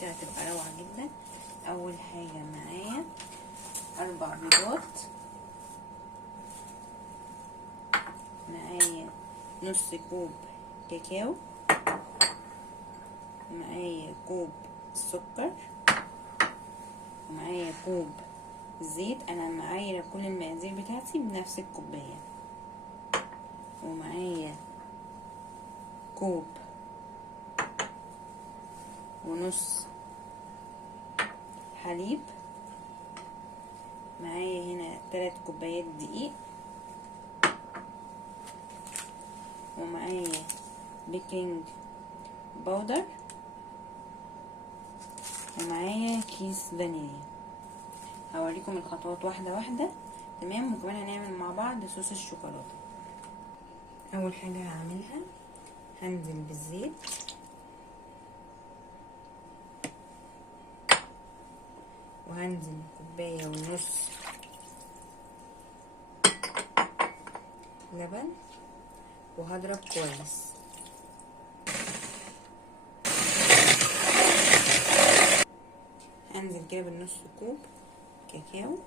كده هتبقى روعة جدا. اول حاجة معايا 4 بيضات، معايا نص كوب كاكاو، معايا كوب سكر، ومعايا كوب زيت. انا معايا كل المقادير بتاعتي بنفس الكوبايه، ومعايا كوب ونص حليب، معايا هنا 3 كوبايات دقيق، ومعايا بيكنج باودر، ومعايا كيس فانيليا. هوريكم الخطوات واحده واحده. تمام. وكمان هنعمل مع بعض صوص الشوكولاته. اول حاجه هعملها هنزل بالزيت، وهنزل كوبايه ونص لبن، وهضرب كويس. هنزل كده بالنص كوب كاكاو،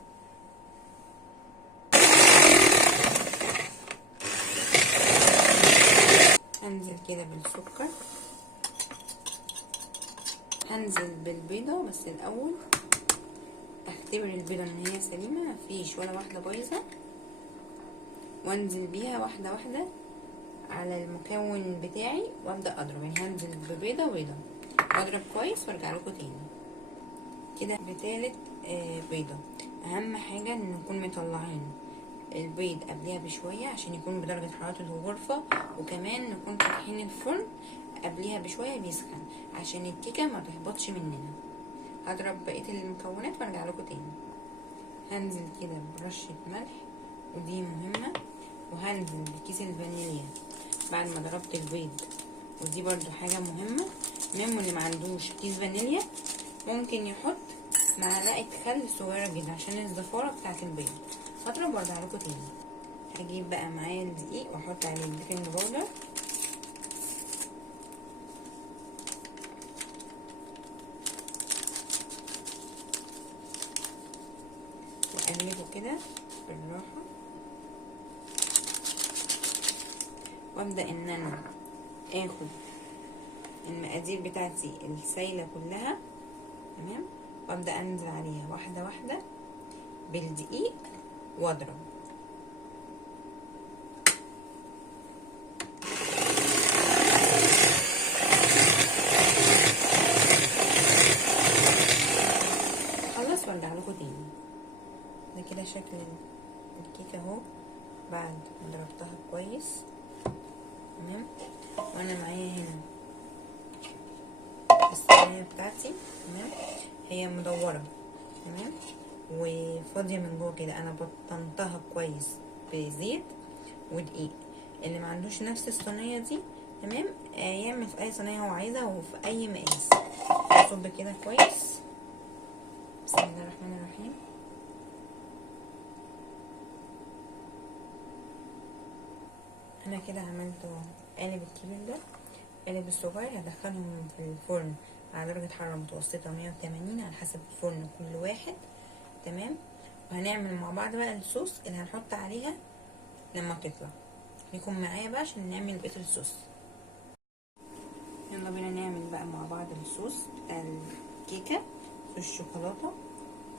هنزل كده بالسكر، هنزل بالبيضة. بس الاول اختبر البيضة ان هي سليمة، مفيش ولا واحدة بايظة، وانزل بيها واحدة واحدة على المكون بتاعي وابدأ اضرب. يعني هنزل ببيضة بيضة واضرب كويس وارجع لكم تاني كده بتالت بيضة. اهم حاجة ان نكون مطلعين البيض قبلها بشوية عشان يكون بدرجة حرارة الغرفة، وكمان نكون فاتحين الفرن قبلها بشوية بيسخن عشان الكيكة ما تهبطش مننا. هضرب بقية المكونات وارجع لكم تاني. هنزل كده برشة ملح ودي مهمة، وهنزل بكيس الفانيليا بعد ما ضربت البيض، ودي برضو حاجة مهمة. المهم اللي ما عندوش كيس فانيليا ممكن يحط معلقة خل صغيرة جدا عشان الزفارة بتاعة البيض. هضرب وارجع لكم تاني. هجيب بقى معايا الدقيق واحط عليه البيكنج باودر، واقلبه كده بالراحة، وابدأ ان انا اخد المقادير بتاعتي السايلة كلها. تمام. وابدأ انزل عليها واحدة واحدة بالدقيق واضرب. خلص وارجع لكم تاني. ده كده شكل الكيكه اهو بعد ما ضربتها كويس. تمام. وانا معايا هنا الصينيه بتاعتي. تمام. هي مدوره. تمام. وفاضيه من جوه كده. انا بطنتها كويس بزيت ودقيق. اللي ما عندوش نفس الصينيه دي تمام يعمل في اي صينيه هو عايزها وفي اي مقاس. اصب كده كويس. بسم الله الرحمن الرحيم. انا كده عملت قالب الكبير ده، قالب الصغير هدخلهم في الفرن على درجة حرارة متوسطة 180 على حسب الفرن كل واحد. تمام. وهنعمل مع بعض بقى الصوص اللي هنحط عليها لما تطلع. خليكم معايا بقى عشان نعمل بقية الصوص. يلا بينا نعمل بقى مع بعض الصوص بتاع الكيكة، صوص الشوكولاتة.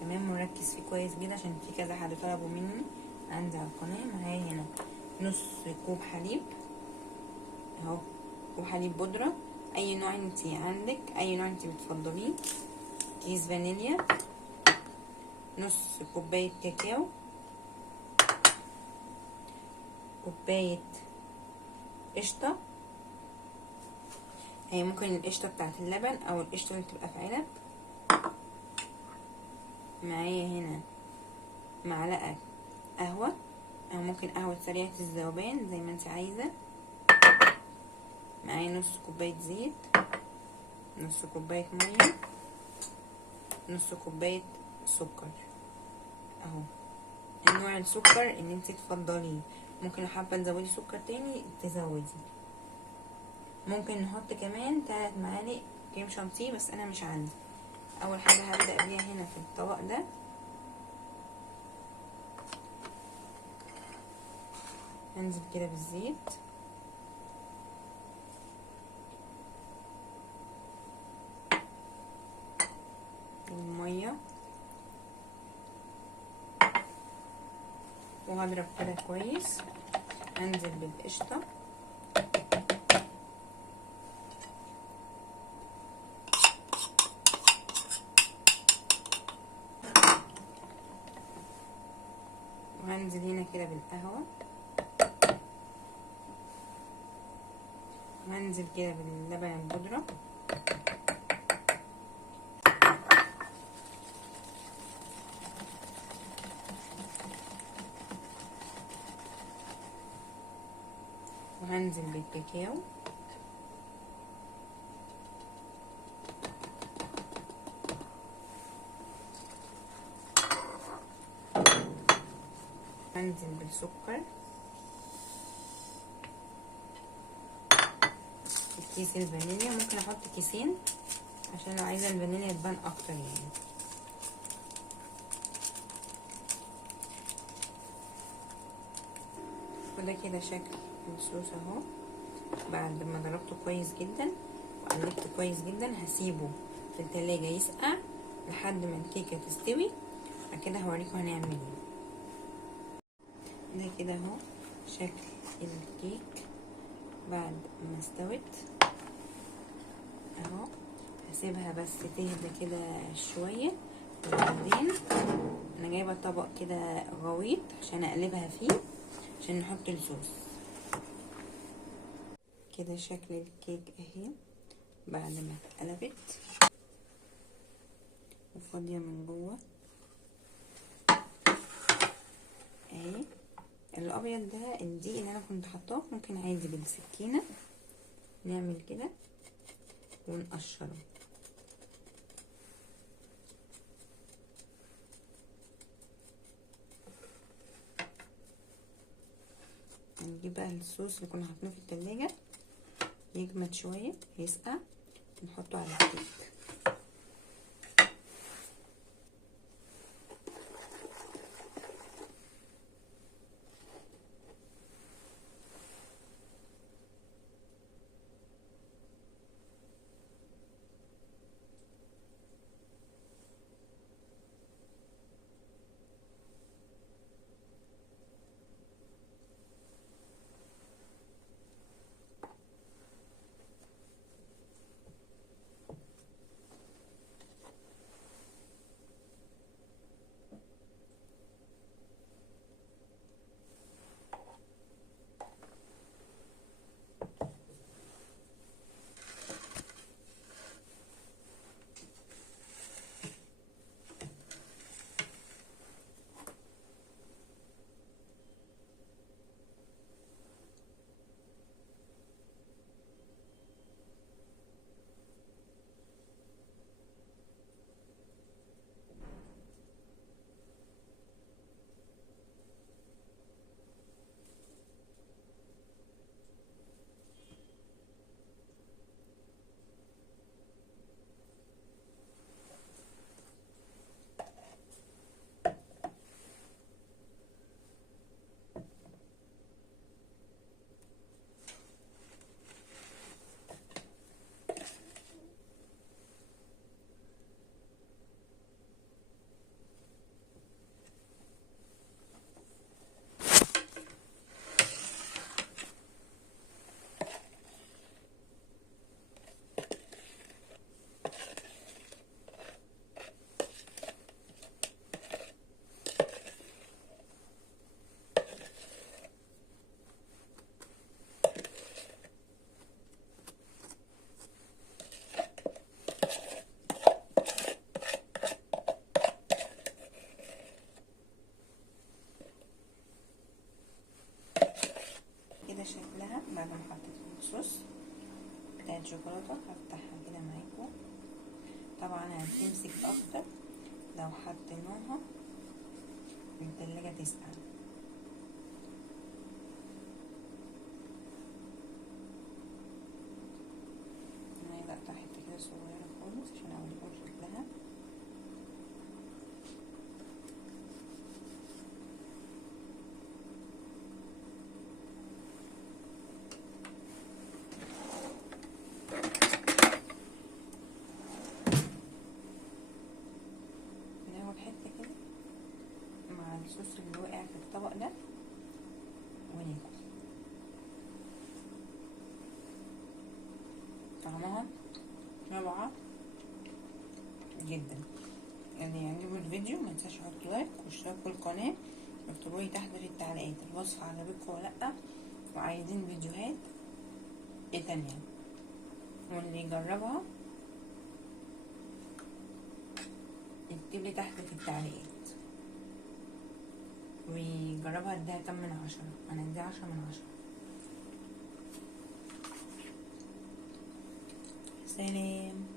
تمام. ونركز فيه كويس جدا عشان في كذا حد طلبوا مني عندي على القناة. معايا هنا نص كوب حليب اهو، كوب حليب بودرة اي نوع انتي عندك، اي نوع انتي بتفضليه. كيس فانيليا، نص كوباية كاكاو، كوباية قشطة. هي ممكن القشطة بتاعت اللبن او القشطة اللي بتبقى في علب. معايا هنا معلقة قهوة او ممكن قهوة سريعة الذوبان زي ما انت عايزة. معايا نص كوباية زيت، نص كوباية مية، نص كوباية سكر اهو. النوع السكر اللي انت تفضليه. ممكن لو حابة تزودي سكر تاني تزودي. ممكن نحط كمان 3 معالق كريم شانتيه بس انا مش عندي. اول حاجه هبدا بيها هنا في الطبق ده هنزل كده بالزيت والميه وهضرب كده كويس. هنزل بالقشطه وهنزل هنا كده بالقهوه وهنزل كده باللبن البودره وهنزل بالكاكاو هنزل بالسكر كيس الفانيليا. ممكن احط كيسين عشان لو عايزه الفانيليا تبان اكتر يعني. وده كده شكل الصوص اهو. بعد ما ضربته كويس جدا وقلبته كويس جدا هسيبه في التلاجة يسقع لحد ما الكيكه تستوي. بعد كده هوريكم هنعمل ايه. ده كده اهو شكل الكيك بعد ما استوت اهو. هسيبها بس تهدى كده شويه وبعدين انا جايبه طبق كده غويط عشان اقلبها فيه عشان نحط الصوص. كده شكل الكيك اهي بعد ما اتقلبت وفاضيه من جوه اهي. الابيض ده الدقيق اللي انا كنت حاطاه، ممكن عادي بالسكينه نعمل كده ونقشره. نجيب بقى الصوص اللي كنا حاطينه في التلاجة يجمد شويه يسقع نحطه على الكيك. كده شكلها بعد ما حطيت الصوص بتاع الشوكولاته. هفتحها كده معاكم. طبعا هتمسك اكتر لو حطيناها في التلاجة تسقع. انا عايزه اقطع حته كده صغيرة خالص عشان اوريكم شكلها. ناخد حتة كده مع الصوص اللي وقع في الطبق ده وناكل. طعمها روعة جدا. يعني يعجبكم الفيديو ما تنساش تحطوا لايك واشتركوا في القناة، واكتبوا لي تحت في التعليقات الوصفة عجبتكم ولا لأ، وعايزين فيديوهات ايه تانية، واللي يجربها يكتب لي تحت في التعليقات، ويجربها اديها كام من 10. انا اديها 10 من 10. سلام.